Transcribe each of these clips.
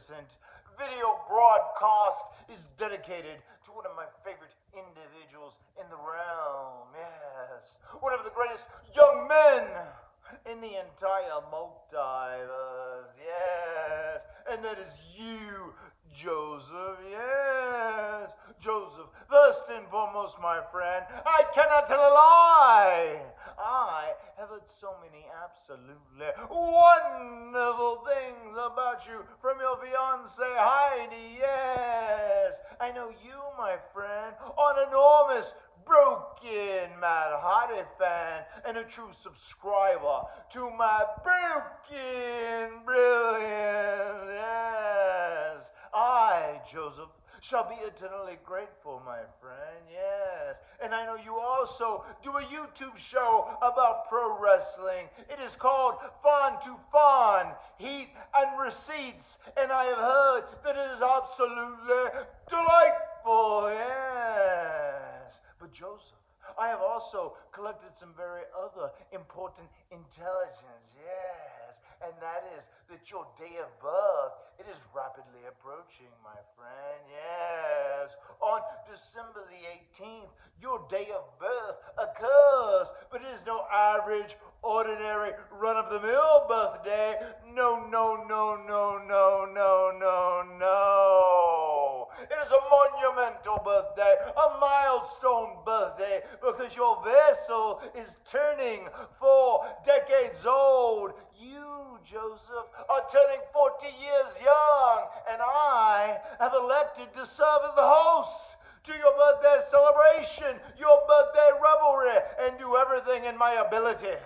magnificent video broadcast is dedicated to one of my favorite individuals in the realm. Yes, one of the greatest young men in the entire multiverse. Yes, and that is you, Joseph. Yes, Joseph. First and foremost, my friend, I cannot tell a lie. I have heard so many absolutely wonderful things about you from your fiancée Heidi. Yes, I know you, my friend, are an enormous Broken Matt Hardy fan and a true subscriber to my Broken Brilliance. Yes, I, Joseph, shall be eternally grateful, my friend. Yes, and I know you also do a YouTube show about pro wrestling. It is called Fawn to Fawn, Heat and Receipts, and I have heard that it is absolutely delightful. Yes, but Joseph, I have also collected some very other important intelligence. Yes, and that is that your day of birth, it is rapidly approaching, my friend. Yes, on December the 18th, your day of birth occurs, but it is no average, ordinary, run-of-the-mill birthday. No, no, no, no, no, no, no, no. It is a monumental birthday, a milestone birthday, because your vessel is turning 4 decades old. You, Joseph, are turning 40 years young, and I have elected to serve as the host to your birthday celebration, your birthday revelry, and do everything in my ability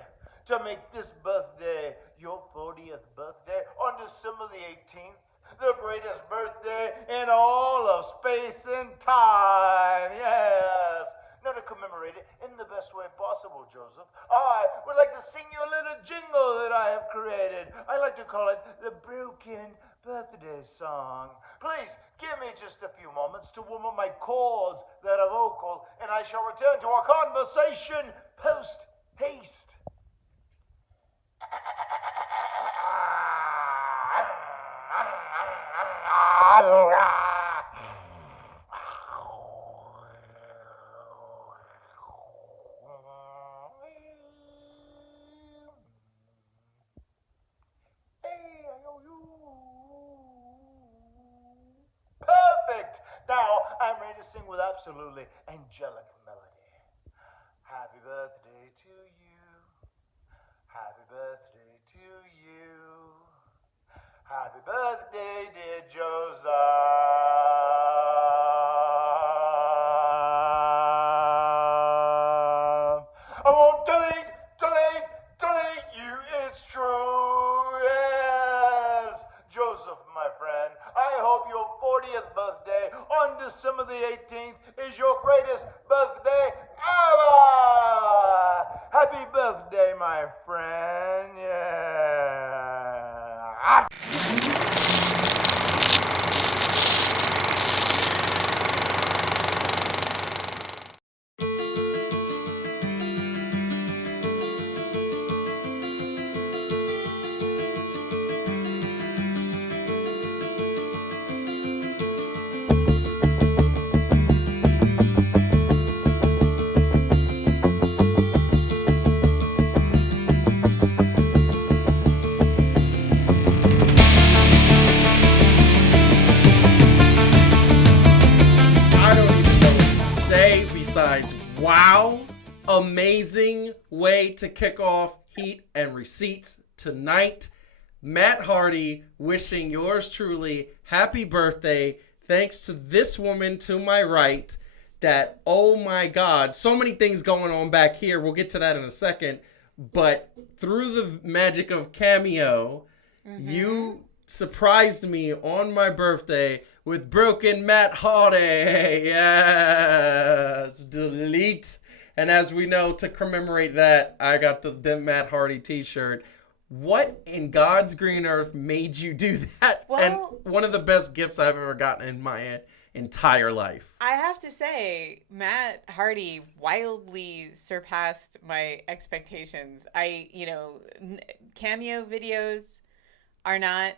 to make this birthday your 40th birthday on December the 18th. The greatest birthday in all of space and time. Yes. Now, to commemorate it in the best way possible, Joseph, I would like to sing you a little jingle that I have created. I like to call it the Broken Birthday Song. Please give me just a few moments to warm up my cords that are vocal, and I shall return to our conversation post-haste. Perfect! Now I'm ready to sing with absolutely angelic melody. Happy birthday to you. Happy birthday to you. Happy birthday, dear Joseph. I won't delete you, it's true, yes. Joseph, my friend, I hope your 40th birthday on December the 18th is your greatest birthday ever. Happy birthday, my friend, yeah. Besides, wow, amazing way to kick off Heat and Receipts tonight. Matt Hardy wishing yours truly happy birthday. Thanks to this woman to my right that, oh my God, so many things going on back here. We'll get to that in a second. But through the magic of Cameo, you surprised me on my birthday with Broken Matt Hardy. Yes. Delete. And as we know, to commemorate that, I got the Matt Hardy t-shirt. What in God's green earth made you do that? Well, and one of the best gifts I've ever gotten in my entire life. I have to say, Matt Hardy wildly surpassed my expectations. Cameo videos are not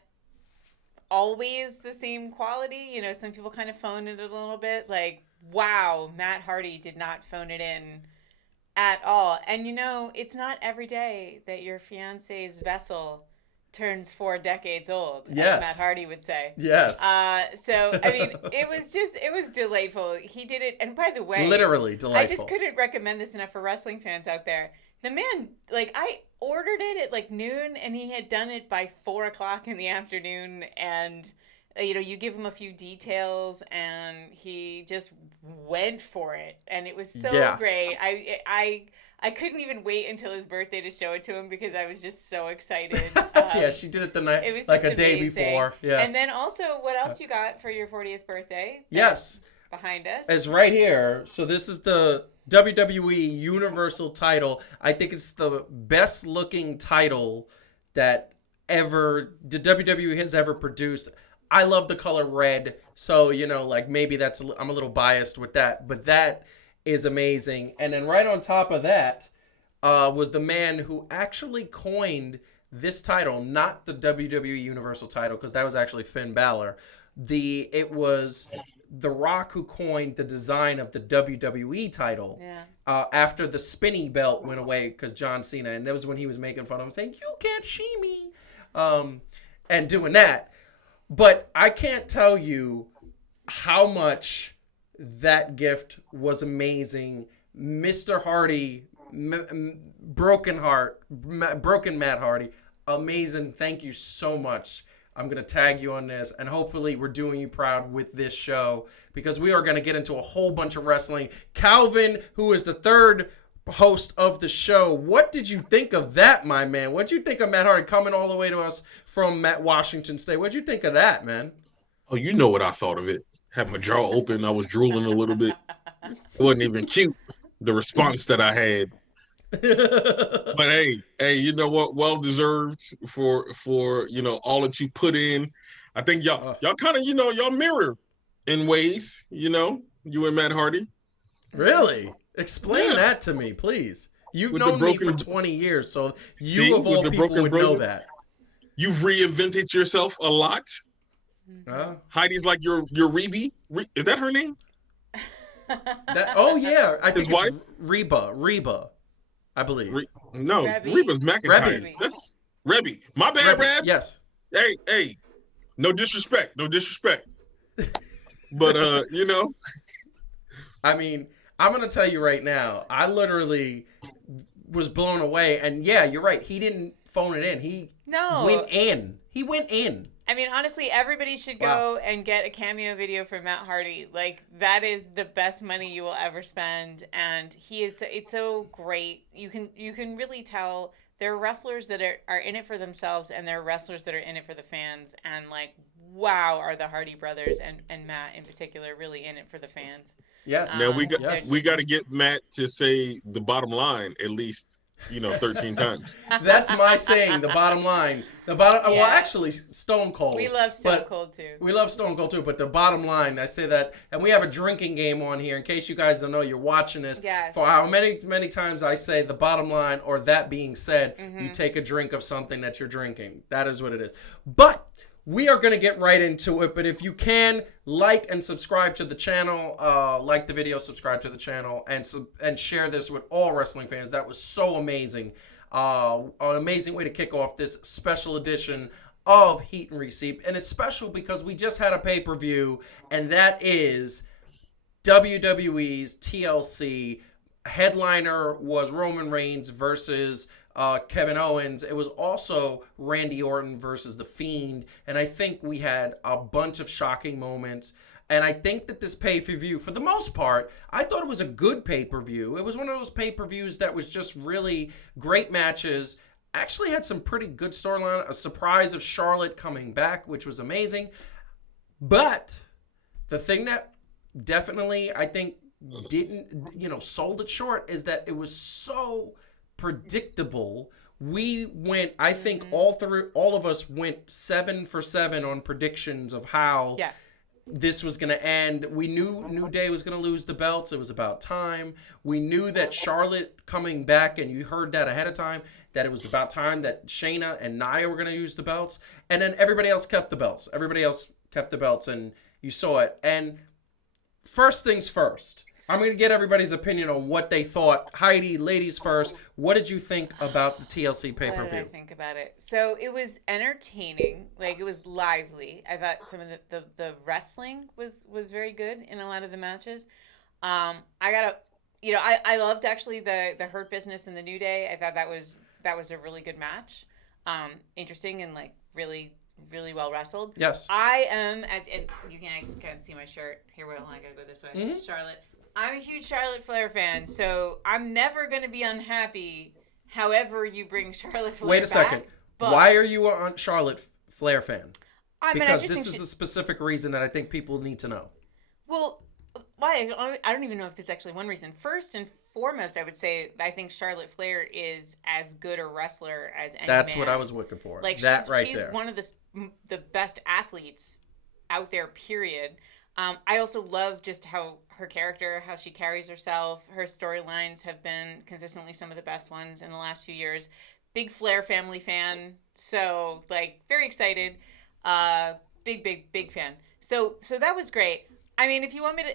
always the same quality. You know, some people kind of phone it a little bit. Like, wow, Matt Hardy did not phone it in at all. And you know, it's not every day that your fiance's vessel turns 4 decades old, Yes. as Matt Hardy would say. Yes. So, I mean, it was delightful. He did it. And by the way, Literally delightful. I just couldn't recommend this enough for wrestling fans out there. The man, like, I ordered it at like noon, and he had done it by 4 o'clock in the afternoon. And, you know, you give him a few details, and he just went for it. And it was so great. I couldn't even wait until his birthday to show it to him because I was just so excited. Yeah, she did it the night, it was like just a day amazing. before. Yeah. And then also, what else you got for your 40th birthday? Yes. Behind us. It's right here. So this is the WWE Universal Title. I think it's the best looking title that the WWE has ever produced. I love the color red, so you know, like maybe I'm a little biased with that, but that is amazing. And then right on top of that was the man who actually coined this title, not the WWE Universal Title, because that was actually Finn Balor. It was The Rock who coined the design of the WWE title after the spinny belt went away because John Cena, and that was when he was making fun of him, saying, "You can't see me," and doing that. But I can't tell you how much that gift was amazing. Mr. Hardy, broken Matt Hardy, amazing. Thank you so much. I'm going to tag you on this, and hopefully we're doing you proud with this show because we are going to get into a whole bunch of wrestling. Calvin, who is the third host of the show, what did you think of that, my man? What did you think of Matt Hardy coming all the way to us from Washington State? What did you think of that, man? Oh, you know what I thought of it. Had my jaw open. I was drooling a little bit. It wasn't even cute, the response that I had. But hey, you know what? Well deserved for you know all that you put in. I think y'all kind of y'all mirror in ways. You know, you and Matt Hardy. Really? Explain that to me, please. You've known me for 20 years, so you of all people would know that. You've reinvented yourself a lot. Heidi's like your Rebe. Is that her name? Oh yeah, I think his wife Reba. I believe. Reba's McIntyre. That's Rebby. My bad, Reb. Yes. Hey. No disrespect. But you know. I mean, I'm gonna tell you right now. I literally was blown away, and yeah, you're right. He didn't phone it in. He went in. I mean, honestly, everybody should go and get a cameo video for Matt Hardy. Like, that is the best money you will ever spend, and it's so great. You can really tell there are wrestlers that are in it for themselves, and there are wrestlers that are in it for the fans, and like, wow, are the Hardy brothers and Matt in particular really in it for the fans. Yes. Now we got to get Matt to say the bottom line at least 13 times. That's my saying. The bottom line. Well, actually, Stone Cold. We love Stone Cold too. We love Stone Cold too. But the bottom line, I say that, and we have a drinking game on here in case you guys don't know. You're watching this. Yes. For how many times I say the bottom line, or that being said, you take a drink of something that you're drinking. That is what it is. But we are going to get right into it, but if you can, like and subscribe to the channel, like the video, subscribe to the channel, and share this with all wrestling fans. That was so amazing. An amazing way to kick off this special edition of Heat and Receipt. And it's special because we just had a pay-per-view, and that is WWE's TLC. Headliner was Roman Reigns versus Kevin Owens. It was also Randy Orton versus The Fiend. And I think we had a bunch of shocking moments. And I think that this pay-per-view, for the most part, I thought it was a good pay-per-view. It was one of those pay-per-views that was just really great matches. Actually had some pretty good storyline. A surprise of Charlotte coming back, which was amazing. But the thing that definitely, I think, didn't, sold it short is that it was so predictable. We went, I think all of us went 7 for 7 on predictions of how this was going to end. We knew New Day was going to lose the belts. It was about time. We knew that Charlotte coming back, and you heard that ahead of time, that it was about time that Shayna and Nia were going to use the belts. And then everybody else kept the belts. Everybody else kept the belts, and you saw it. And first things first, I'm going to get everybody's opinion on what they thought. Heidi, ladies first, what did you think about the TLC pay-per-view? What did I think about it? So it was entertaining. Like, it was lively. I thought some of the wrestling was very good in a lot of the matches. I loved actually the Hurt Business and the New Day. I thought that was a really good match. Interesting and like really well wrestled. Yes. I am, and you can kind of see my shirt. Here, wait, I gotta go this way. Mm-hmm. Charlotte. I'm a huge Charlotte Flair fan, so I'm never going to be unhappy however you bring Charlotte Flair Wait a second. But why are you a Charlotte Flair fan? Because I this is a specific reason that I think people need to know. Well, why? I don't even know if there's actually one reason. First and foremost, I would say I think Charlotte Flair is as good a wrestler as any That's man. what I was looking for. Like, that she's there. one of the best athletes out there, period. I also love just how her character, how she carries herself. Her storylines have been consistently some of the best ones in the last few years. Big Flair family fan, so like very excited. Big fan. So that was great. I mean, if you want me to,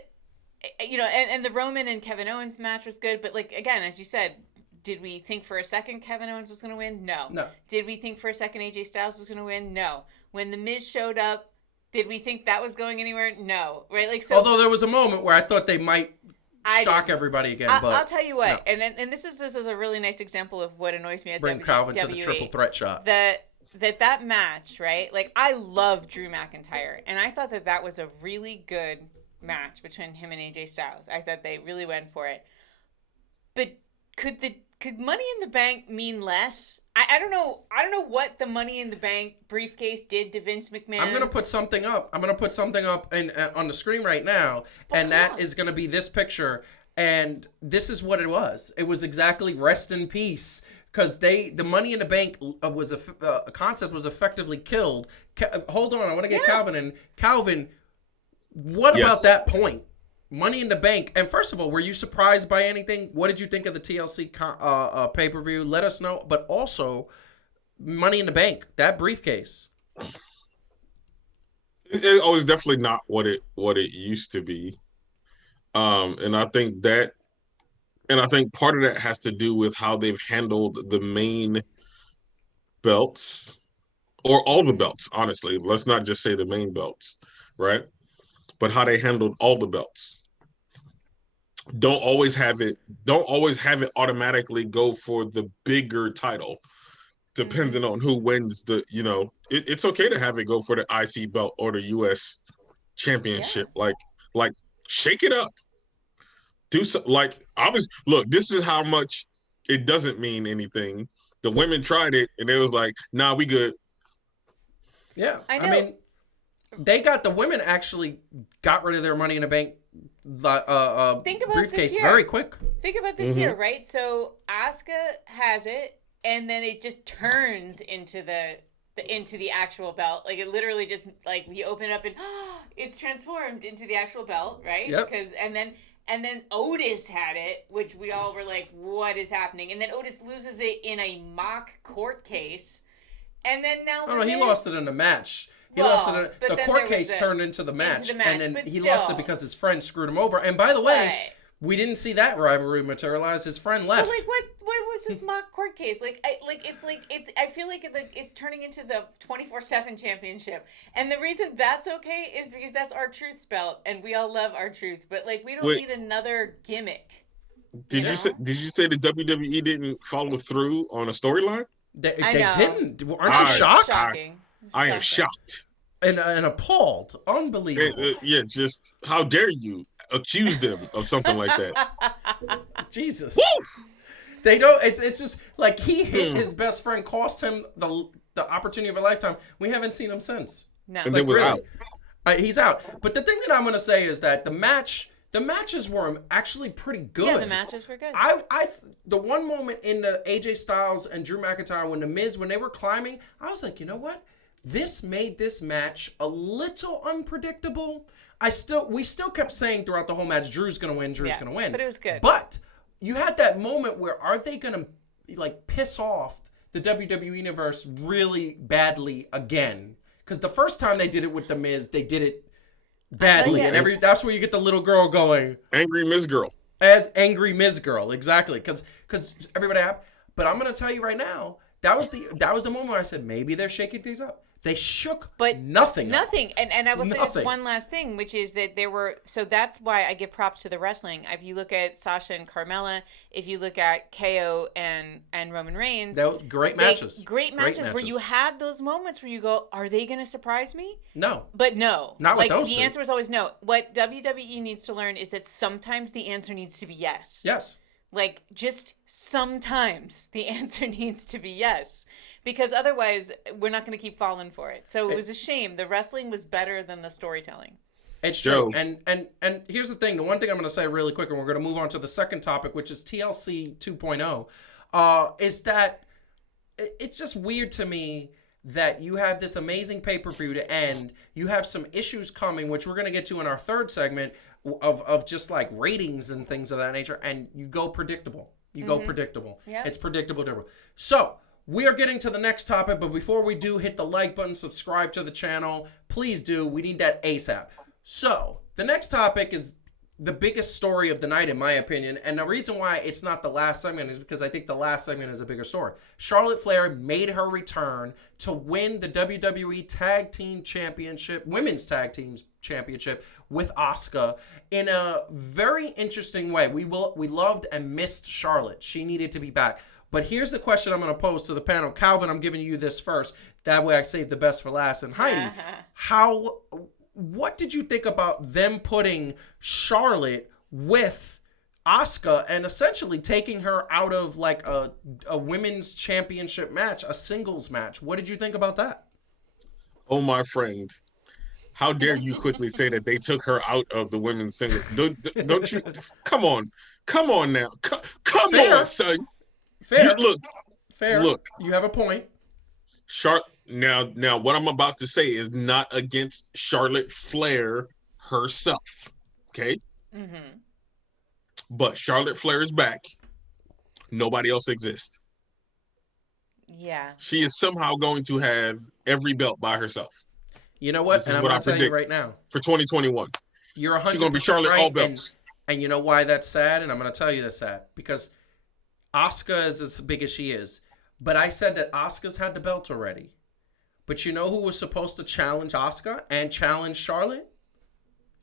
and the Roman and Kevin Owens match was good, but like again, as you said, did we think for a second Kevin Owens was going to win? No. Did we think for a second AJ Styles was going to win? No. When The Miz showed up, did we think that was going anywhere? No. Right? Like, so. Although there was a moment where I thought they might shock everybody again. But I'll tell you what, no. and this is a really nice example of what annoys me at Bring WWE. Calvin to the triple threat shot. That match, right? Like, I love Drew McIntyre, and I thought that was a really good match between him and AJ Styles. I thought they really went for it. But could Money in the Bank mean less? I don't know. I don't know what the Money in the Bank briefcase did to Vince McMahon. I'm gonna put something up. on the screen right now, and that is gonna be this picture. And this is what it was. It was exactly rest in peace, because the Money in the Bank was a concept was effectively killed. Hold on, I want to get Calvin in. Calvin, what about that point? Money in the Bank. And first of all, were you surprised by anything? What did you think of the TLC pay-per-view? Let us know. But also, Money in the Bank, that briefcase. It was definitely not what it used to be. And I think part of that has to do with how they've handled the main belts, or all the belts, honestly. Let's not just say the main belts, right? But how they handled all the belts. Don't always have it automatically go for the bigger title, depending on who wins it's okay to have it go for the IC belt or the US championship. Yeah. Like shake it up. Do so, look, this is how much it doesn't mean anything. The women tried it and it was like, nah, we good. Yeah. I mean, the women actually got rid of their Money in the Bank briefcase very quick. Think about this year, right? So Asuka has it, and then it just turns into the actual belt. Like, it literally just, like, you open it up and it's transformed into the actual belt, right? Yep. And then Otis had it, which we all were like, what is happening? And then Otis loses it in a mock court case. And then now he lost it in the match. He lost it. The court case turned into the match, and then he lost it because his friend screwed him over. And by the way, we didn't see that rivalry materialize. His friend left. But what was this mock court case? I feel like it's turning into the 24/7 championship. And the reason that's okay is because that's R-Truth's belt, and we all love R-Truth. But we don't need another gimmick. Did you say the WWE didn't follow through on a storyline? They didn't. Aren't you shocked? Shocking. I am shocked. And appalled. Unbelievable. Just how dare you accuse them of something like that? Jesus. Woo! They don't. It's just like he hit his best friend, cost him the opportunity of a lifetime. We haven't seen him since. No. And then was out. He's out. But the thing that I'm going to say is that the matches were actually pretty good. Yeah, the matches were good. The one moment in the AJ Styles and Drew McIntyre when they were climbing, I was like, you know what? This made this match a little unpredictable. we still kept saying throughout the whole match, Drew's gonna win, Drew's gonna win. But it was good. But you had that moment where are they gonna like piss off the WWE Universe really badly again? Because the first time they did it with the Miz, they did it badly, and that's where you get the little girl going, Angry Miz Girl, as Angry Miz Girl, exactly. Because everybody. But I'm gonna tell you right now, that was the moment where I said maybe they're shaking things up. They shook nothing. And I will say this one last thing, which is that so that's why I give props to the wrestling. If you look at Sasha and Carmella, if you look at KO and Roman Reigns, they were great matches. Great matches where you had those moments where you go, are they going to surprise me? No. But no. Not with those the two. answer was always no. What WWE needs to learn is that sometimes the answer needs to be yes. Yes. Like, just sometimes the answer needs to be yes. Because otherwise, we're not going to keep falling for it. So it was a shame. The wrestling was better than the storytelling. It's true. And here's the thing. The one thing I'm going to say really quick, and we're going to move on to the second topic, which is TLC 2.0, is that it's just weird to me that you have this amazing pay-per-view to end. You have some issues coming, which we're going to get to in our third segment, of just like ratings and things of that nature, and you go predictable. Go predictable. Yeah. It's predictable. So we are getting to the next topic, but before we do, hit the like button, subscribe to the channel. Please do. We need that ASAP. So the next topic is the biggest story of the night, in my opinion, and the reason why it's not the last segment is because I think the last segment is a bigger story. Charlotte Flair made her return to win the WWE Tag Team Championship, Women's Tag Team Championship with Asuka in a very interesting way. We loved and missed Charlotte. She needed to be back. But here's the question I'm going to pose to the panel. Calvin, I'm giving you this first. That way I save the best for last. And Heidi, what did you think about them putting Charlotte with Asuka and essentially taking her out of like a women's championship match, a singles match? What did you think about that? Oh, my friend. How dare you quickly say that they took her out of the women's singles? Don't you? Come on now. Come on, son. Fair. Look. You have a point. Now, what I'm about to say is not against Charlotte Flair herself, okay? Mm-hmm. But Charlotte Flair is back. Nobody else exists. Yeah. She is somehow going to have every belt by herself. You know what? This and I'm going to tell you right now. For 2021. You're 100% She's going to be Charlotte right, all belts. And you know why that's sad? And I'm going to tell you that's sad. Because Asuka is as big as she is. But I said that Asuka's had the belt already. But you know who was supposed to challenge Asuka and challenge Charlotte?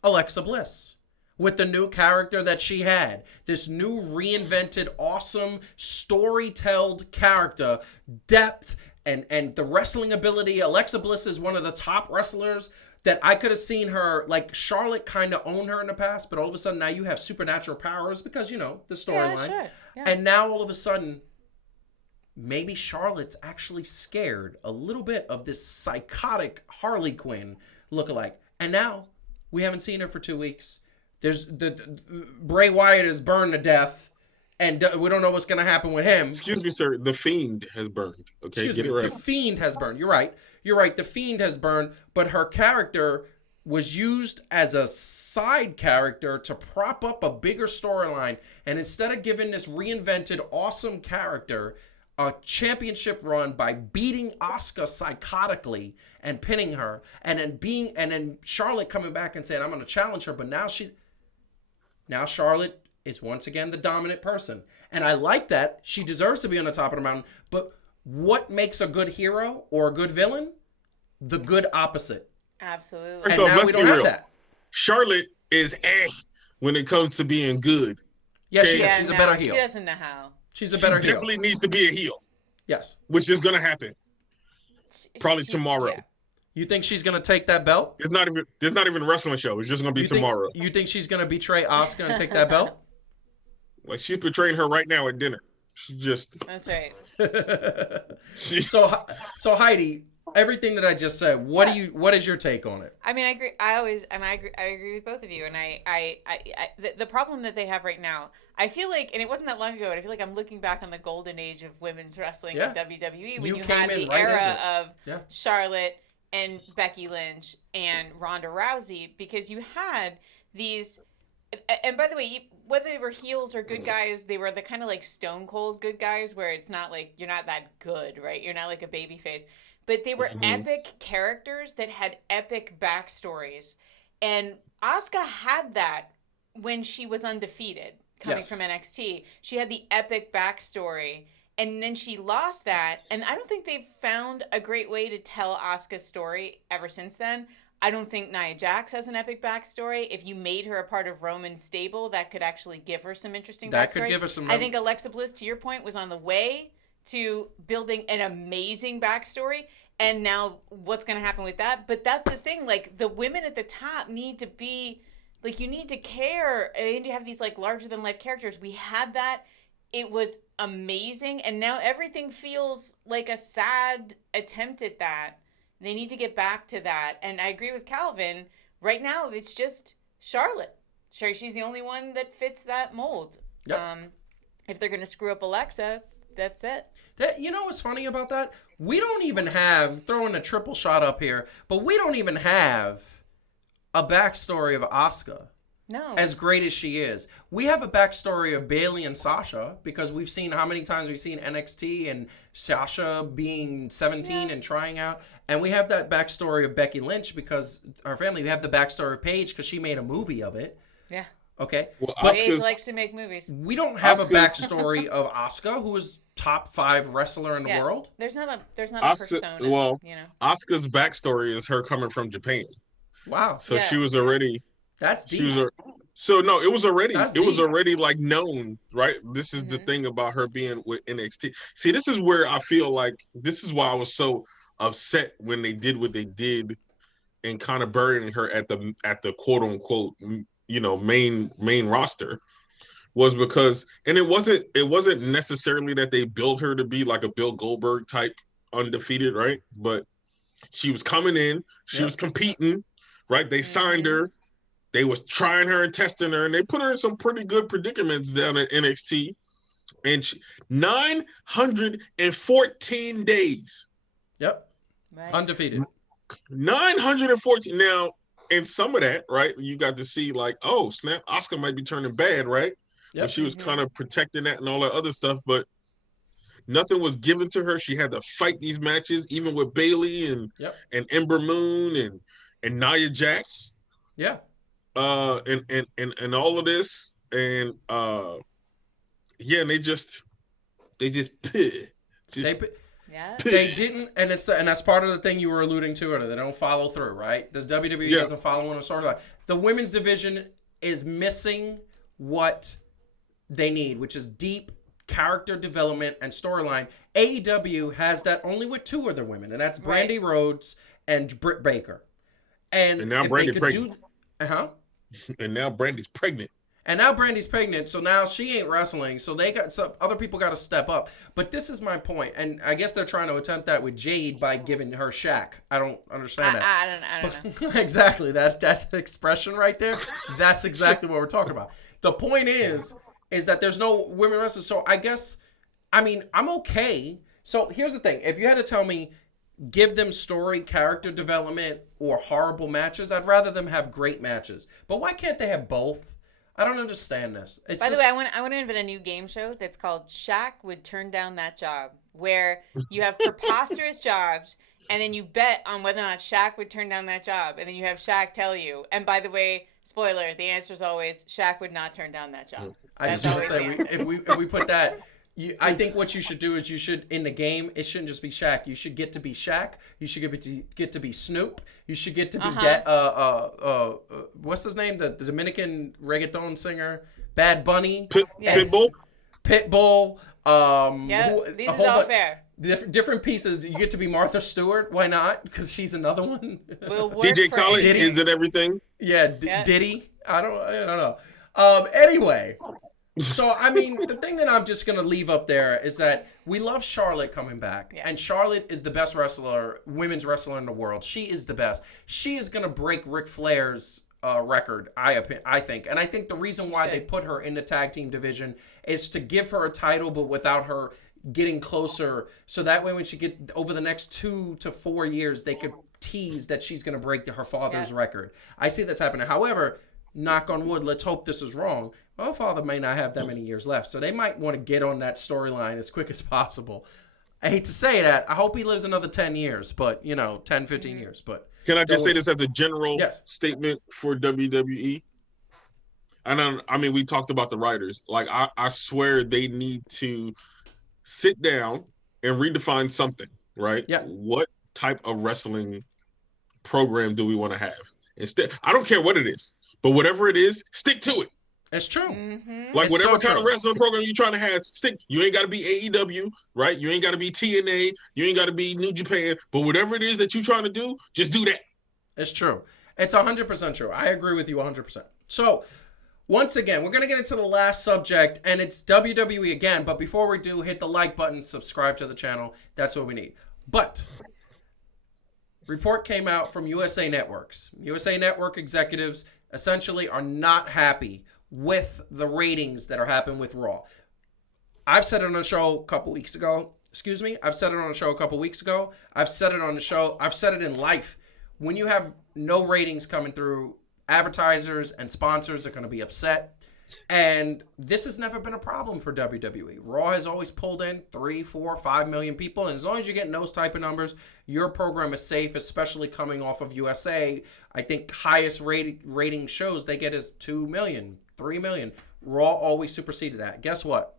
Alexa Bliss. With the new character that she had. This new reinvented, awesome, story-told character. Depth and the wrestling ability. Alexa Bliss is one of the top wrestlers that I could have seen her, like Charlotte kind of own her in the past, but all of a sudden now you have supernatural powers because, you know, the storyline. Sure. Yeah. And now all of a sudden, maybe Charlotte's actually scared a little bit of this psychotic Harley Quinn lookalike. And now we haven't seen her for 2 weeks. There's Bray Wyatt is burned to death. And we don't know what's going to happen with him. Excuse me, sir. The Fiend has burned. Okay, get it right. The Fiend has burned. You're right. The Fiend has burned. But her character was used as a side character to prop up a bigger storyline. And instead of giving this reinvented, awesome character a championship run by beating Asuka psychotically and pinning her, and then Charlotte coming back and saying, I'm going to challenge her. But now Charlotte is once again the dominant person. And I like that. She deserves to be on the top of the mountain. But what makes a good hero or a good villain? The good opposite. Absolutely. First And off, now let's we be don't have real. that. Charlotte is when it comes to being good. Yes, Okay. she's a better heel. She doesn't know how. She's a better heel. She definitely needs to be a heel. Yes. Which is going to happen. Probably tomorrow. Yeah. You think she's going to take that belt? There's not even a wrestling show. It's just going to be tomorrow. You think she's going to betray Asuka and take that belt? Like she's portraying her right now at dinner. She just. That's right. So Heidi, everything that I just said, what is your take on it? I mean, I agree. I agree with both of you. And the problem that they have right now, I feel like, and it wasn't that long ago, but I feel like I'm looking back on the golden age of women's wrestling in WWE when you had the era of Charlotte and Becky Lynch and Ronda Rousey, because you had these. And by the way, whether they were heels or good guys, they were the kind of like stone cold good guys where it's not like you're not that good, right? You're not like a baby face. But they were epic characters that had epic backstories. And Asuka had that when she was undefeated coming from NXT. She had the epic backstory. And then she lost that. And I don't think they've found a great way to tell Asuka's story ever since then. I don't think Nia Jax has an epic backstory. If you made her a part of Roman's stable, that could actually give her some interesting backstory. That could give her some... I think Alexa Bliss, to your point, was on the way to building an amazing backstory. And now what's going to happen with that? But that's the thing. Like, the women at the top need to be... Like, you need to care. They need to have these, like, larger-than-life characters. We had that. It was amazing. And now everything feels like a sad attempt at that. They need to get back to that. And I agree with Calvin. Right now, it's just Charlotte. She's the only one that fits that mold. Yep. If they're going to screw up Alexa, that's it. You know what's funny about that? We don't even have, throwing a triple shot up here, but we don't even have a backstory of Asuka. No. As great as she is. We have a backstory of Bayley and Sasha because we've seen how many times we've seen NXT and Sasha being 17 and trying out. And we have that backstory of Becky Lynch because her family. We have the backstory of Paige because she made a movie of it. Yeah. Okay. Well, Paige likes to make movies. We don't have a backstory of Asuka, who is top 5 wrestler in the world. There's not a persona. Well, you know? Asuka's backstory is her coming from Japan. Wow. So she was already... That's deep. It was already like known, right? This is the thing about her being with NXT. See, this is where I feel like this is why I was so upset when they did what they did and kind of burying her at the quote unquote, you know, main roster, was because, and it wasn't necessarily that they built her to be like a Bill Goldberg type undefeated, right? But she was coming in, she was competing, right? They signed her. They was trying her and testing her, and they put her in some pretty good predicaments down at NXT. And 914 days. Yep. Right. Undefeated. 914. Now, and some of that, right, you got to see like, oh, snap, Asuka might be turning bad, right? Yep. But she was kind of protecting that and all that other stuff, but nothing was given to her. She had to fight these matches, even with Bayley and Ember Moon and Nia Jax. Yeah. And all of this, and and they didn't, and that's part of the thing you were alluding to earlier. They don't follow through, right? Does WWE doesn't follow on a sort of the women's division is missing what they need, which is deep character development and storyline. AEW has that only with 2 other women, and that's Brandy Rhodes and Britt Baker. And now Brandy's pregnant. And now Brandy's pregnant. So now she ain't wrestling. So other people got to step up. But this is my point, and I guess they're trying to attempt that with Jade by giving her Shaq. I don't understand that. I don't know. Exactly that expression right there. That's exactly what we're talking about. The point is that there's no women wrestlers. So I'm okay. So here's the thing: if you had to tell me, give them story, character development, or horrible matches, I'd rather them have great matches. But why can't they have both? I don't understand this. By the way, I want to invent a new game show that's called Shaq Would Turn Down That Job, where you have preposterous jobs, and then you bet on whether or not Shaq would turn down that job, and then you have Shaq tell you. And by the way, spoiler, the answer is always Shaq would not turn down that job. I just want to say, if we put that... I think what you should do is in the game, it shouldn't just be Shaq. You should get to be Shaq. You should get to be Snoop. You should get to be what's his name? The Dominican reggaeton singer, Bad Bunny. Pitbull. These is all fair. Different pieces. You get to be Martha Stewart. Why not? Because she's another one. DJ Khaled is it everything? Yeah, Diddy. I don't know. Anyway. So, the thing that I'm just going to leave up there is that we love Charlotte coming back. Yeah. And Charlotte is the best women's wrestler in the world. She is the best. She is going to break Ric Flair's record, I think. And I think the reason why they put her in the tag team division is to give her a title, but without her getting closer, so that way when she get over the next 2 to 4 years, they could tease that she's going to break her father's record. I see that's happening. However, knock on wood, let's hope this is wrong. Well, father may not have that many years left, so they might want to get on that storyline as quick as possible. I hate to say that. I hope he lives another 10 years, but 10, 15 years. But can I just say this as a general Yes. statement for WWE? I mean, we talked about the writers. Like, I swear they need to sit down and redefine something, right? Yeah. What type of wrestling program do we want to have? Instead, I don't care what it is, but whatever it is, stick to it. it's true. Like, It's whatever so kind of true. wrestling program you're trying to have, stick. You ain't got to be AEW, right? You ain't got to be TNA. You ain't got to be New Japan. But whatever it is that you're trying to do, just do that. It's true. It's 100% true. I agree with you 100%. So, once again, we're going to get into the last subject, and it's WWE again. But before we do, hit the like button, subscribe to the channel. That's what we need. But report came out from USA Networks. USA Network executives essentially are not happy with the ratings that are happening with Raw. I've said it on the show a couple weeks ago. I've said it on the show a couple weeks ago. I've said it on the show. I've said it in life. When you have no ratings coming through, advertisers and sponsors are going to be upset. And this has never been a problem for WWE. Raw has always pulled in 3, 4, 5 million people. And as long as you're getting those type of numbers, your program is safe, especially coming off of USA. I think highest rating shows they get is 2 million, 3 million. Raw always superseded that. Guess what?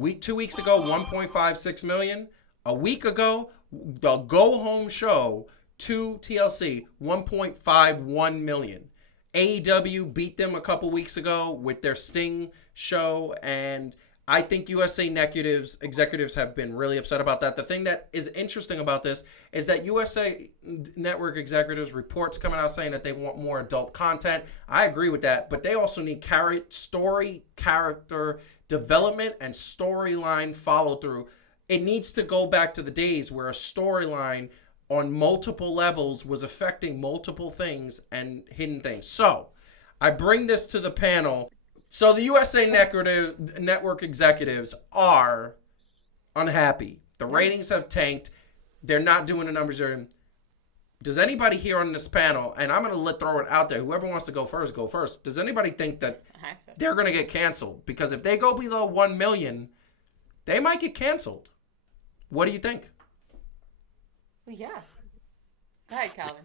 2 weeks ago, 1.56 million. A week ago, the go-home show to TLC, 1.51 million. AEW beat them a couple weeks ago with their Sting show, and I think USA executives have been really upset about that. The thing that is interesting about this is that USA Network executives reports coming out saying that they want more adult content. I agree with that, but they also need character development and storyline follow through. It needs to go back to the days where a storyline on multiple levels was affecting multiple things and hidden things. So I bring this to the panel. So the USA Network executives are unhappy. The ratings have tanked. They're not doing the numbers they're in. Does anybody here on this panel, and I'm going to throw it out there, whoever wants to go first, go first. Does anybody think that they're going to get canceled? Because if they go below 1 million, they might get canceled. What do you think? Well, yeah. Go ahead, Calvin.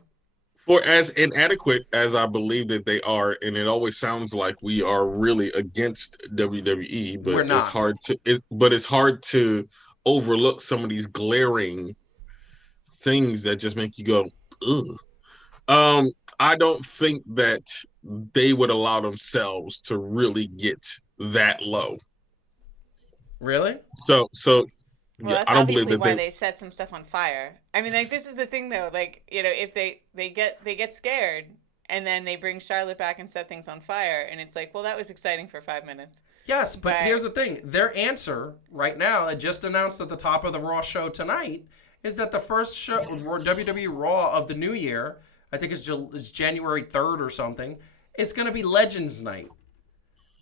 For as inadequate as I believe that they are, and it always sounds like we are really against WWE, but We're not. it's hard to overlook some of these glaring things that just make you go, ugh. I don't think that they would allow themselves to really get that low. Really? So Well, that's I don't believe obviously that why they set some stuff on fire. I mean, like, this is the thing, though. Like, if they get scared, and then they bring Charlotte back and set things on fire, and it's like, well, that was exciting for 5 minutes. Yes, but here's the thing. Their answer right now, I just announced at the top of the Raw show tonight, is that the first show, WWE Raw of the new year, I think it's January 3rd or something, it's going to be Legends Night.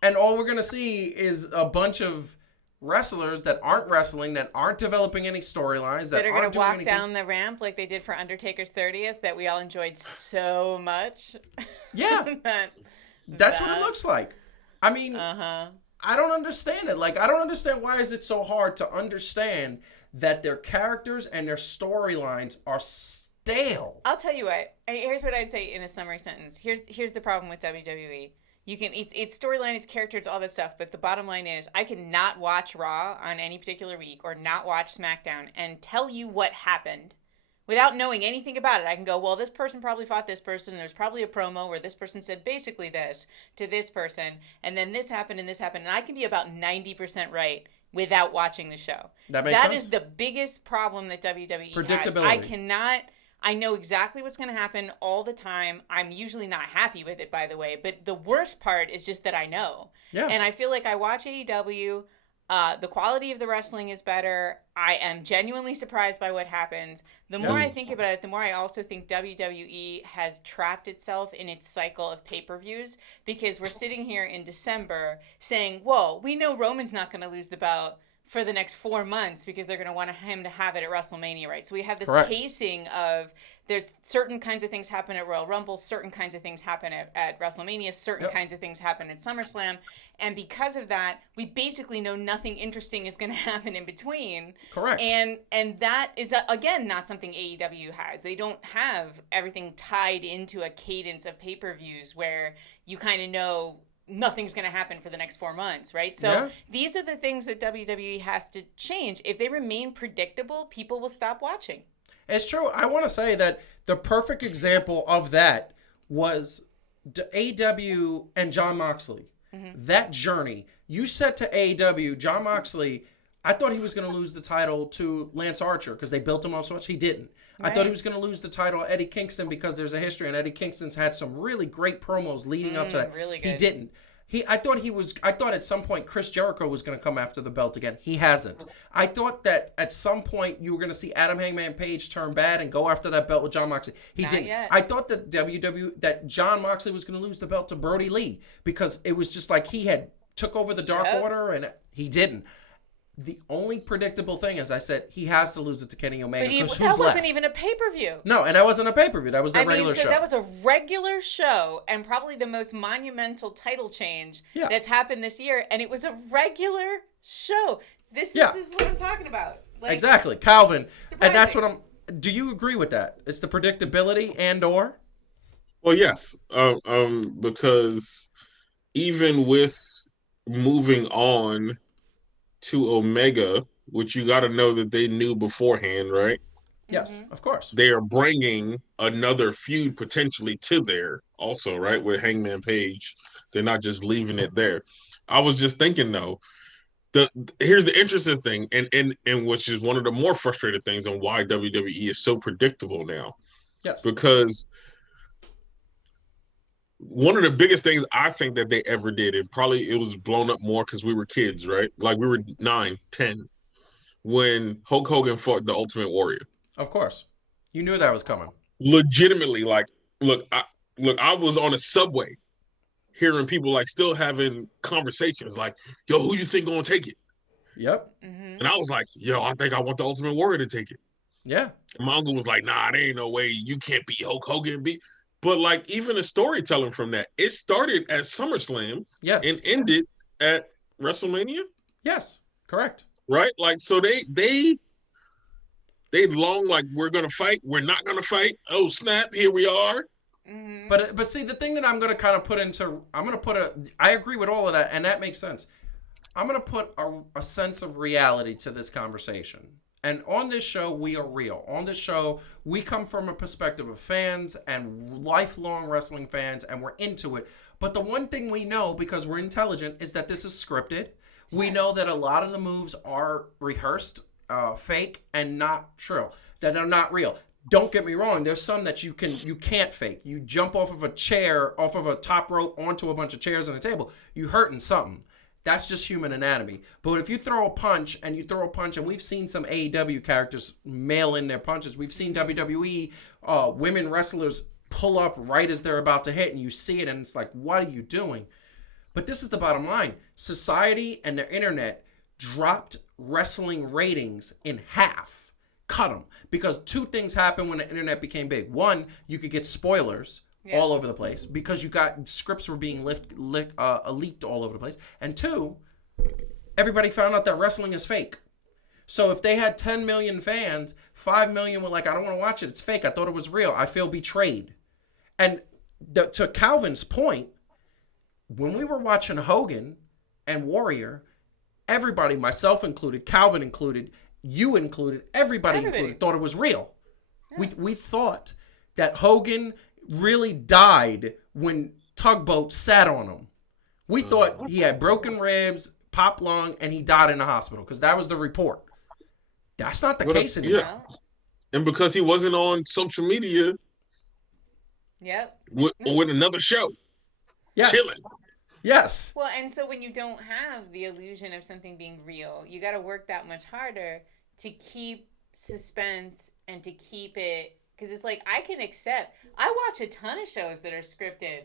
And all we're going to see is a bunch of wrestlers that aren't wrestling, that aren't developing any storylines, that are going aren't to doing walk anything. down the ramp like they did for Undertaker's 30th that we all enjoyed so much. Yeah. That's what it looks like. I mean, I don't understand it. Like, I don't understand why is it so hard to understand that their characters and their storylines are stale. I'll tell you what. Here's what I'd say in a summary sentence. Here's the problem with WWE. It's storyline, it's characters, all that stuff, but the bottom line is I can not watch Raw on any particular week or not watch SmackDown and tell you what happened without knowing anything about it. I can go, well, this person probably fought this person, and there's probably a promo where this person said basically this to this person, and then this happened, and I can be about 90% right without watching the show. That makes sense. That is the biggest problem that WWE has. Predictability. I know exactly what's going to happen all the time. I'm usually not happy with it, by the way. But the worst part is just that I know. Yeah. And I feel like I watch AEW. The quality of the wrestling is better. I am genuinely surprised by what happens. The more I think about it, the more I also think WWE has trapped itself in its cycle of pay-per-views, because we're sitting here in December saying, whoa, we know Roman's not going to lose the belt for the next 4 months because they're going to want him to have it at WrestleMania, right? So we have this Correct. pacing of there's certain kinds of things happen at Royal Rumble, certain kinds of things happen at WrestleMania, certain kinds of things happen at SummerSlam. And because of that, we basically know nothing interesting is going to happen in between. Correct. And that is, again, not something AEW has. They don't have everything tied into a cadence of pay-per-views where you kind of know nothing's going to happen for the next 4 months, right? So these are the things that WWE has to change. If they remain predictable, people will stop watching. It's true. I want to say that the perfect example of that was AEW and Jon Moxley. That journey. You said to AEW, Jon Moxley, I thought he was going to lose the title to Lance Archer because they built him up so much. He didn't. Right. I thought he was going to lose the title to Eddie Kingston because there's a history, and Eddie Kingston's had some really great promos leading up to that. Really good. He didn't. I thought at some point Chris Jericho was going to come after the belt again. He hasn't. I thought that at some point you were going to see Adam Hangman Page turn bad and go after that belt with Jon Moxley. He didn't. Yet. I thought that that Jon Moxley was going to lose the belt to Brody Lee because it was just like he had took over the Dark Order, and he didn't. The only predictable thing, as I said, he has to lose it to Kenny Omega. But that wasn't even a pay-per-view. No, and that wasn't a pay-per-view. That was the regular show. That was a regular show, and probably the most monumental title change that's happened this year, and it was a regular show. This is what I'm talking about. Like, exactly, Calvin. Surprising. And that's what I'm... Do you agree with that? It's the predictability and/or? Well, yes, because even with moving on to Omega, which you got to know that they knew beforehand, right? Yes, of course. They are bringing another feud potentially to there also, right? With Hangman Page. They're not just leaving it there. I was just thinking, though, here's the interesting thing, and which is one of the more frustrating things on why WWE is so predictable now. Yes. Because one of the biggest things I think that they ever did, and probably it was blown up more because we were kids, right? Like we were 9, 10, when Hulk Hogan fought the Ultimate Warrior. Of course. You knew that was coming. Legitimately, like, look, I was on a subway hearing people like still having conversations like, yo, who you think gonna take it? Yep. And I was like, yo, I think I want the Ultimate Warrior to take it. Yeah. And my uncle was like, nah, there ain't no way you can't beat Hulk Hogan. But like even the storytelling from that, it started at SummerSlam and ended at WrestleMania. Yes, correct. Right? Like so they long like we're gonna fight, we're not gonna fight. Oh snap, here we are. But see, the thing that I'm gonna kind of put into, I agree with all of that, and that makes sense. I'm gonna put a sense of reality to this conversation. And on this show, we are real. On this show, we come from a perspective of fans and lifelong wrestling fans, and we're into it. But the one thing we know, because we're intelligent, is that this is scripted. We know that a lot of the moves are rehearsed, fake, and not true. That are not real. Don't get me wrong. There's some that you can't fake. You jump off of a chair, off of a top rope onto a bunch of chairs and a table. You hurting something. That's just human anatomy. But if you throw a punch, and we've seen some AEW characters mail in their punches. We've seen WWE women wrestlers pull up right as they're about to hit, and you see it, and it's like, what are you doing? But this is the bottom line. Society and the internet dropped wrestling ratings in half. Cut them. Because two things happened when the internet became big. One, you could get spoilers all over the place because you got scripts were being leaked all over the place. And two, everybody found out that wrestling is fake. So if they had 10 million fans, 5 million were like, I don't want to watch it. It's fake. I thought it was real. I feel betrayed. And to Calvin's point, when we were watching Hogan and Warrior, everybody, myself included, Calvin included, you included, everybody included, thought it was real. Yeah. We thought that Hogan really died when Tugboat sat on him. We thought he had broken ribs, popped lung, and he died in the hospital because that was the report. That's not the case anymore. Yeah. And because he wasn't on social media with another show. Chilling. Yes. Well, and so when you don't have the illusion of something being real, you got to work that much harder to keep suspense and to keep it. Because it's like, I watch a ton of shows that are scripted.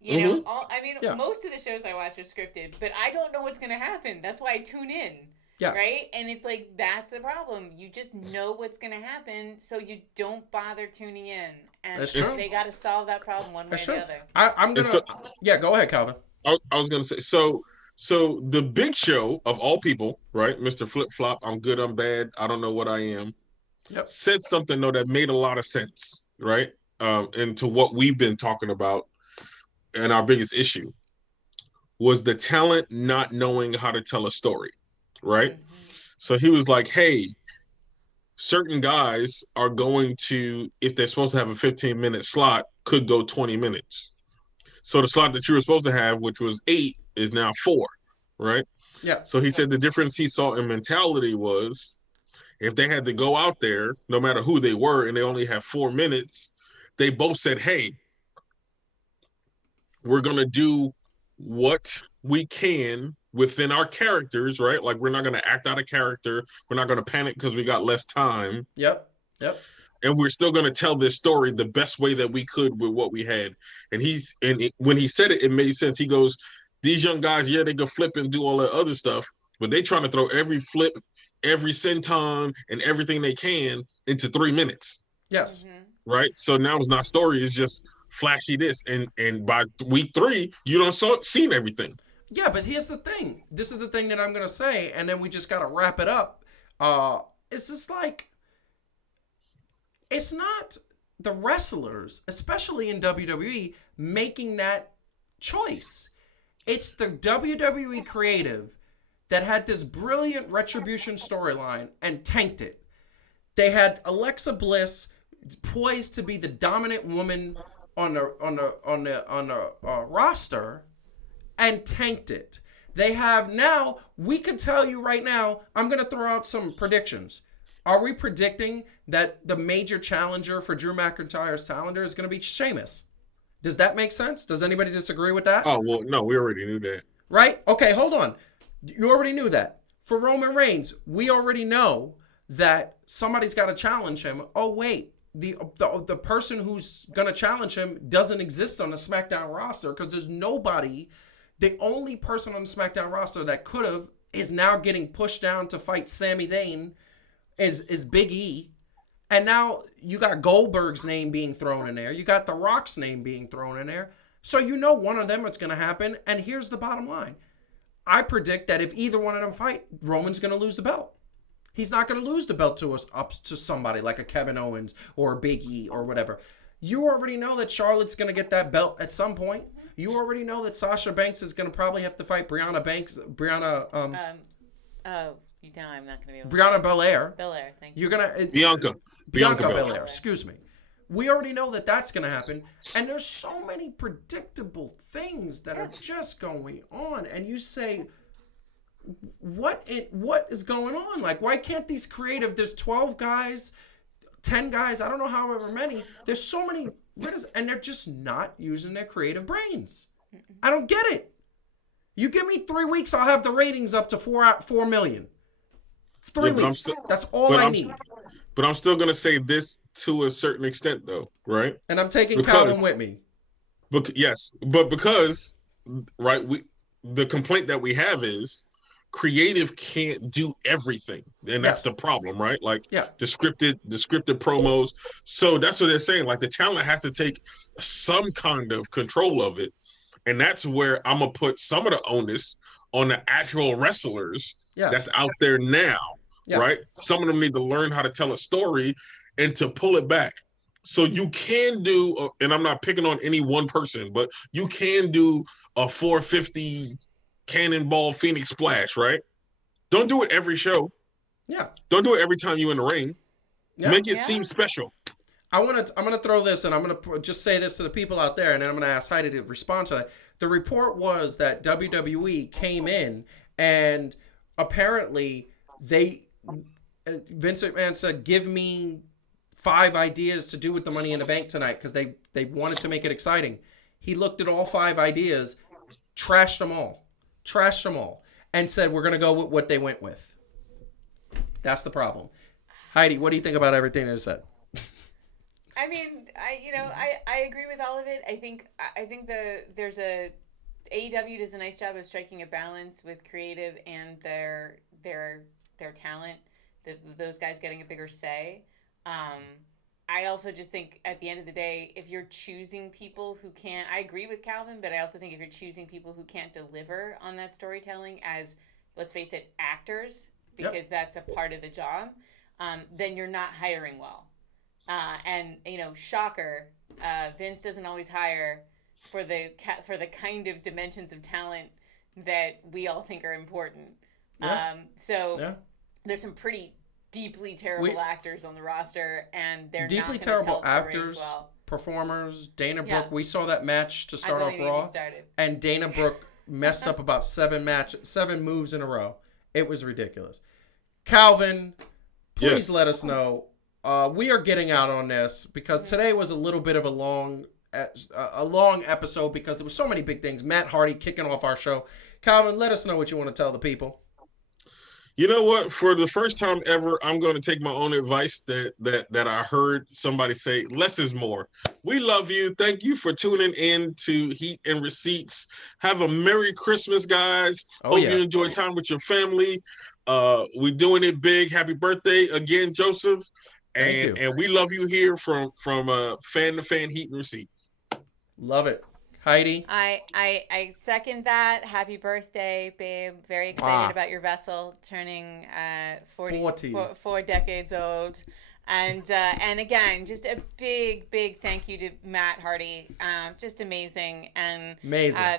You know, most of the shows I watch are scripted, but I don't know what's going to happen. That's why I tune in. Yes. Right? And it's like, that's the problem. You just know what's going to happen, so you don't bother tuning in. And That's true. they got to solve that problem one way That's or true. the other. I'm going to... Yeah, go ahead, Calvin. I was gonna say, so the Big Show of all people, right, Mr. Flip Flop, I'm good, I'm bad, I don't know what I am, Yep. said something though that made a lot of sense, right? Into what we've been talking about, and our biggest issue was the talent not knowing how to tell a story, right? So he was like, hey, certain guys are going to, if they're supposed to have a 15-minute slot, could go 20 minutes. So the slot that you were supposed to have, which was 8, is now 4, right? Yeah. So he said the difference he saw in mentality was if they had to go out there, no matter who they were, and they only have 4 minutes, they both said, hey, we're going to do what we can within our characters, right? Like, we're not going to act out of character. We're not going to panic because we got less time. Yep. And we're still going to tell this story the best way that we could with what we had. And when he said it, it made sense. He goes, these young guys, yeah, they can flip and do all that other stuff, but they trying to throw every flip, every senton, and everything they can into 3 minutes. Yes. Right? So now it's not story, it's just flashy this. And by week 3, you don't seen everything. Yeah, but here's the thing. This is the thing that I'm going to say, and then we just got to wrap it up. It's just like, it's not the wrestlers, especially in WWE, making that choice. It's the WWE creative that had this brilliant Retribution storyline and tanked it. They had Alexa Bliss poised to be the dominant woman on the roster and tanked it. They have now, we can tell you right now, I'm going to throw out some predictions. Are we predicting that the major challenger for Drew McIntyre's calendar is going to be Sheamus? Does that make sense? Does anybody disagree with that? Oh, well, no, we already knew that. Right? Okay, hold on. You already knew that. For Roman Reigns, we already know that somebody's got to challenge him. Oh, wait. The person who's going to challenge him doesn't exist on the SmackDown roster because there's nobody. The only person on the SmackDown roster that could have is now getting pushed down to fight Sami Zayn is Big E. And now you got Goldberg's name being thrown in there. You got The Rock's name being thrown in there. So you know one of them is going to happen. And here's the bottom line. I predict that if either one of them fight, Roman's going to lose the belt. He's not going to lose the belt to us up to somebody like a Kevin Owens or a Big E or whatever. You already know that Charlotte's going to get that belt at some point. You already know that Sasha Banks is going to probably have to fight Brianna I'm not going to be able to. Brianna Belair. Belair, thank you. You're going to... Bianca Belair, excuse me. We already know that that's going to happen. And there's so many predictable things that are just going on. And you say, what is going on? Like, why can't these creative, there's 12 guys, 10 guys, I don't know however many. There's so many, and they're just not using their creative brains. I don't get it. You give me 3 weeks, I'll have the ratings up to 4 million. 3 weeks. That's all I need. But I'm still going to say this to a certain extent, though, right? And I'm taking Calvin with me. Yes, but because, right, the complaint that we have is creative can't do everything, and that's the problem, right? Like, the scripted promos. So that's what they're saying. Like, the talent has to take some kind of control of it, and that's where I'm gonna put some of the onus on the actual wrestlers that's out there now. Yes. Right? Some of them need to learn how to tell a story and to pull it back. So you can do, and I'm not picking on any one person, but you can do a 450 cannonball Phoenix splash, right? Don't do it every show. Yeah. Don't do it every time you're in the ring. Yeah. Make it seem special. I'm gonna throw this, and I'm gonna just say this to the people out there, and then I'm gonna ask Heidi to respond to that. The report was that WWE came in, and apparently Vince McMahon said, give me 5 ideas to do with the Money in the Bank tonight, because they wanted to make it exciting. He looked at all 5 ideas, trashed them all, and said, we're going to go with what they went with. That's the problem. Heidi, what do you think about everything that I said? I mean, I agree with all of it. I think AEW does a nice job of striking a balance with creative and their their talent, those guys getting a bigger say. I also just think at the end of the day, if you're choosing people who can't, I agree with Calvin, but I also think if you're choosing people who can't deliver on that storytelling as, let's face it, actors, because that's a part of the job, then you're not hiring well. And shocker, Vince doesn't always hire for the kind of dimensions of talent that we all think are important. There's some pretty deeply terrible actors on the roster, and they're deeply not terrible tell actors, well. Performers. Dana Brooke, we saw that match to start off Raw, and Dana Brooke messed up about 7 moves in a row. It was ridiculous. Calvin, please let us know. We are getting out on this because today was a little bit of a long episode because there were so many big things. Matt Hardy kicking off our show. Calvin, let us know what you want to tell the people. You know what? For the first time ever, I'm going to take my own advice that I heard somebody say, less is more. We love you. Thank you for tuning in to Heat and Receipts. Have a Merry Christmas, guys. Hope you enjoy time with your family. We're doing it big. Happy birthday again, Joseph. And we love you here from fan to fan, Heat and Receipts. Love it. Heidi? I second that. Happy birthday, babe. Very excited about your vessel turning 40. 4 decades old. And again, just a big thank you to Matt Hardy. Just amazing. And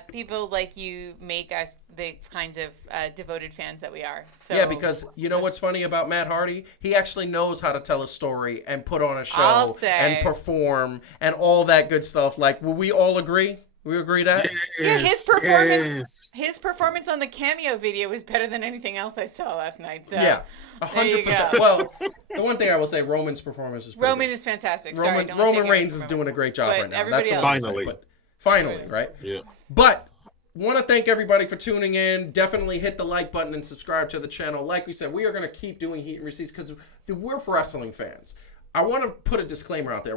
people like you make us the kinds of devoted fans that we are. So, yeah, because you know what's funny about Matt Hardy? He actually knows how to tell a story and put on a show and perform and all that good stuff. Like, will we all agree? We agree that? Yes, his performance on the cameo video was better than anything else I saw last night. So yeah, 100%. Well, the one thing I will say, Roman's performance is Roman is fantastic. Roman Reigns is doing a great job right now. That's finally, right? Yeah. But want to thank everybody for tuning in. Definitely hit the like button and subscribe to the channel. Like we said, we are going to keep doing Heat and Receipts because we're wrestling fans. I want to put a disclaimer out there.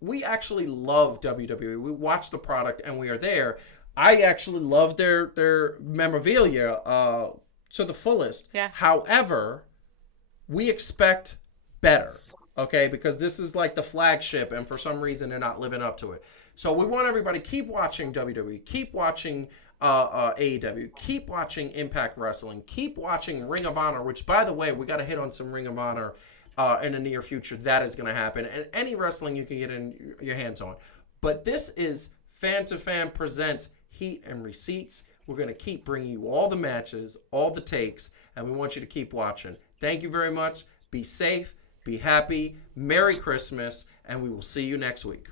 We actually love WWE. We watch the product and we are there. I actually love their memorabilia to the fullest. Yeah. However, we expect better, okay? Because this is like the flagship, and for some reason they're not living up to it. So we want everybody keep watching WWE, keep watching AEW, keep watching Impact Wrestling, keep watching Ring of Honor. Which, by the way, we got to hit on some Ring of Honor. In the near future, that is going to happen. And any wrestling you can get in your hands on. But this is Fan to Fan presents Heat and Receipts. We're going to keep bringing you all the matches, all the takes, and we want you to keep watching. Thank you very much. Be safe. Be happy. Merry Christmas. And we will see you next week.